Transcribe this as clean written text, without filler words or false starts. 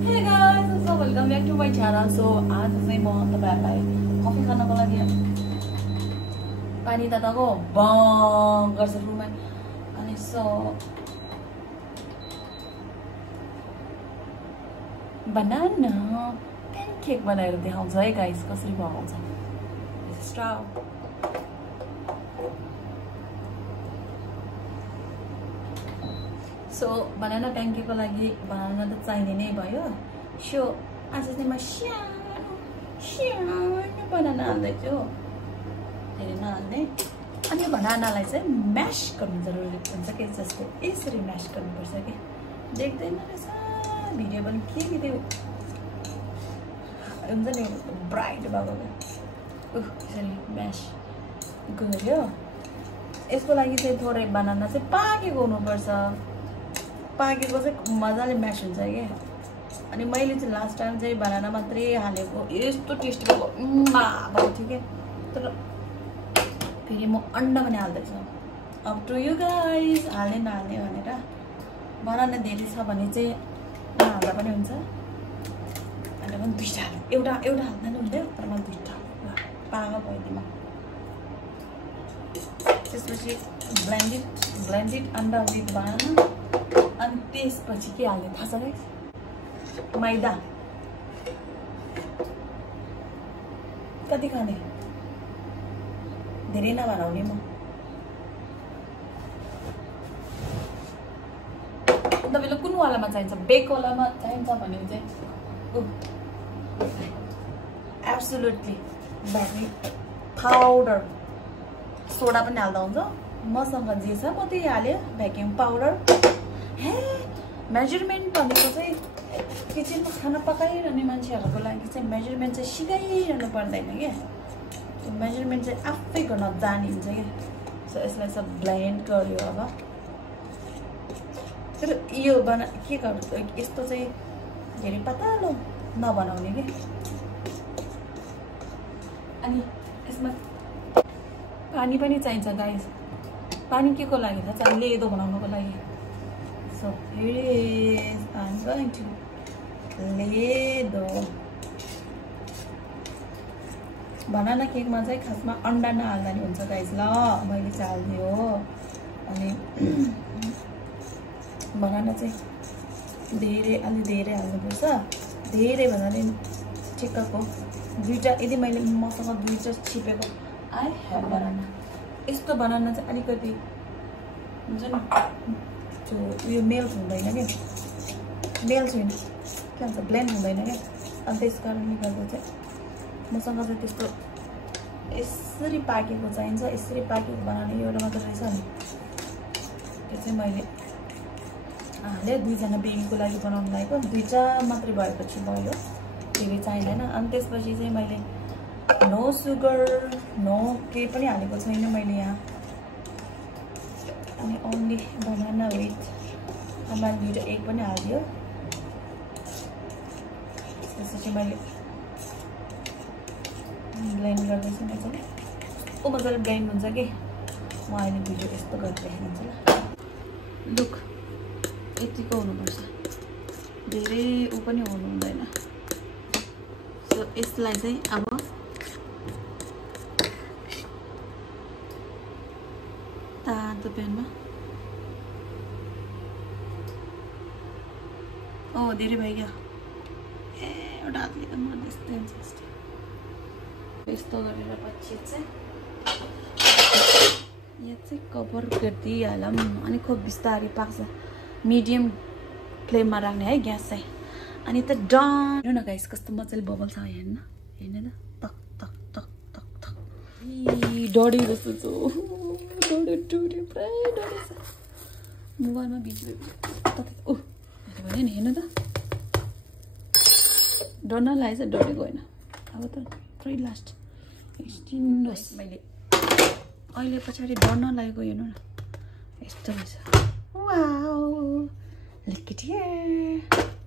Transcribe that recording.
Hey guys, so welcome back to my channel. So आज चाहिँ म तपाईहरुलाई कफी खानको लागि पानी ताताको बङ गर्छ रुममा अनि सो बनाना पेनकेक बनाएर देखाउँछ है गाइस कसरी बनाउँछ start So banana pancake ko lagi banana त चाहिने नै भयो सो आज चाहिँ म सानो बनाना हाल्दैछु धेरै नहाल्ने अनि यो बनानालाई चाहिँ म्याश गर्नु जरुरी हुन्छ के जस्तो यसरी म्याश गर्नुपर्छ के देख्दैन रहेछ भिडियो पनि के त्यो हुन्छ नि ब्राइट भएको यसरी म्याश गर्यो यसको लागि चाहिँ थोरै बनाना चाहिँ पाकेको हुनुपर्छ पाकेको चाहिँ मजाले म्याश हुन्छ के अनि मैले चाहिँ लास्ट टाइम चाहिँ बनाना मात्रै हालेको यस्तो टेस्ट भएको थियो के तर फेरि म अन्डा पनि हाल्दैछु अब टु यु गाइस हाल्ने नहाल्ने भनेर बनाना धेरै छ भने चाहिँ नहाल्दा पनि हुन्छ अन्डा पनि दुईटा हाल्नु एउटा हाल्दा नि हुन्थ्यो तर म दुईटा पागल भइदिएँ म त्यसपछि ब्लेन्डेड अन्डा विथ बनाना अनि त्यसपछि के हाल्ने थाहा छ गाइस मैदा कति खाने धेरै नबनाउने म तपाईले कुन वालामा चाहिन्छ बेक वालामा चाहिन्छ भने चाहिँ एब्सोल्युटली बेकिङ पाउडर सोडा पनि हाल्दा हुन्छ मसँग जे छ म त्यही हाले बेकिङ पाउडर हे मेजरमेन्ट भनेको चाहिँ किचनमा खाना पकाइरहने मान्छेहरूको लागि चाहिँ मेजरमेन्ट चाहिँ सिकाइरहनु पर्दैन क्या त्यो मेजरमेन्ट चाहिँ आफै गर्न जानिन्छ क्या सो यसलाई सब ब्लेन्ड गर्यो अब तर यो के गर्छ यस्तो चाहिँ धेरै पातलो नबनाउने के अनि यसमा पानी पनि चाहिन्छ गाइस पानी के को लागि थाहा छ लेदो बनाउनको लागि So here is I'm going to लेदो बनाना केकमा चाहिँ खासमा अन्डा नहाल्दा नि हुन्छ गाइस ल मैले चाहिँ हाल्दियो अनि बनाना चाहिँ अलि धेरै हाल्नुपर्छ धेरै भन्दा नि ठिक्कको दुईटा यदि मैले मसँग दुईटा छिपेको आई हेभ बनाना यस्तो बनाना चाहिँ अलिकति हुन्छ नि यो मेल्ट हुँदैन के मेल्ट छैन के भन्छ ब्लेन्ड हुँदैन क्या अनि त्यस कारणले गर्दा चाहिँ मसँग चाहिँ त्यस्तो यसरी पाकेको चाहिन्छ यसरी पाकेको बनाउने एउटा मात्र रहेछ नि त्यो चाहिँ मैले हालेँ दुईजना बेबीको लागि बनाउनु लागेको दुईटा मात्रै भएपछि भयो फेरि चाहिँदैन अनि त्यसपछि चाहिँ मैले नो सुगर नो केही पनि हालेको छैन मैले यहाँ अनि ओन्ली बनाना विथ मैले दुईटा एग पनि हालिदियो त्यसपछि मैले ब्लेन्ड गर्दैछु मजाले मजाले ब्लेन्ड हुन्छ कि म अहिले भिडियो यस्तो गरेर देखाइदिन्छु ल लुक यतिको हुनुपर्छ धेरै पनि हुनु हुँदैन सो यसलाई चाहिँ अब तातो प्यानमा धेरै भइगयो एउटा हातले काम गर्दा यस्तो गरेर पछि चाहिँ यहाँ चाहिँ कभर गरिदिइहालौँ अनि खुब बिस्तारै पाक्छ मिडियम फ्लेममा राख्ने है ग्यास चाहिँ अनि त डन हेर्नु न गाइस कस्तो मजाले बबल छ हेर्नु त टक टक टक टक टक डढी जस्तो छ डढी पुरै डढी छ मोबाइलमा भिडियो भन्यो नि हेर्नु त डर नलागेछ डढी गएन अब त पुरै लास्ट एकछिन मैले अहिले पछाडि डर नलागेको हेर्नु न यस्तो रहेछ वाउ लुक एट हियर